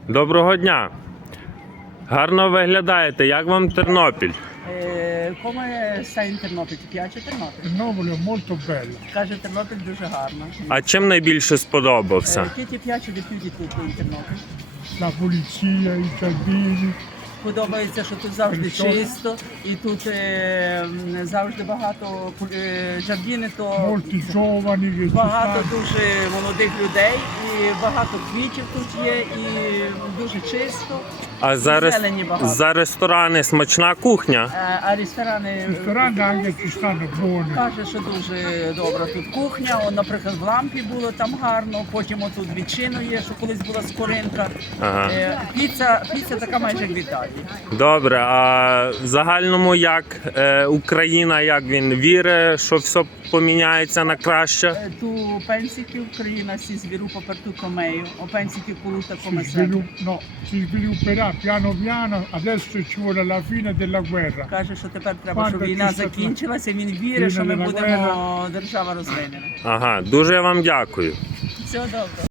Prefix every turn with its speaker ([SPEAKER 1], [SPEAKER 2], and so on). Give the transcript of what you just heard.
[SPEAKER 1] Доброго дня. Гарно виглядаєте. Як вам Тернопіль?
[SPEAKER 2] Come stai in Termopil? Ti piace Termopil?
[SPEAKER 3] Termopil è molto bella.
[SPEAKER 2] Каже, Тернопіль дуже гарно.
[SPEAKER 1] А чим найбільше сподобався?
[SPEAKER 2] Che ti piace di più di tutto in Тернопіль?
[SPEAKER 3] La pulizia, i giardini,
[SPEAKER 2] Подобається, що тут завжди чисто, і тут завжди багато жардіни, то
[SPEAKER 3] molti giovani che ci
[SPEAKER 2] багато
[SPEAKER 3] stanno.
[SPEAKER 2] дуже молодих людей, і багато квітів тут є, і дуже чисто.
[SPEAKER 1] А
[SPEAKER 2] зелені багато.
[SPEAKER 1] за ресторани смачна кухня?
[SPEAKER 2] А ресторани
[SPEAKER 3] Ristoranti anche ci stanno buoni.
[SPEAKER 2] каже, що дуже добра тут кухня. О, наприклад, в Лампі було там гарно, потім отут відчину є, що колись була скоринка.
[SPEAKER 1] Ага.
[SPEAKER 2] Піца така майже як в Італії.
[SPEAKER 1] Добре, а в загальному як Україна, як він вірить, що все поміняється на краще?
[SPEAKER 2] Tu pensi che Ucraina si sviluppa per tutto meglio o pensi che voluta come sempre?
[SPEAKER 3] Si svilupperà piano piano, adesso ci vuole la fine della guerra.
[SPEAKER 2] Каже, що тепер треба,
[SPEAKER 3] Quando
[SPEAKER 2] щоб
[SPEAKER 3] ci
[SPEAKER 2] війна
[SPEAKER 3] sta-
[SPEAKER 2] закінчилася, він вірить, що ми
[SPEAKER 3] Fine della
[SPEAKER 2] будемо держава розвинена.
[SPEAKER 1] Ага, дуже вам дякую.
[SPEAKER 2] Все добре.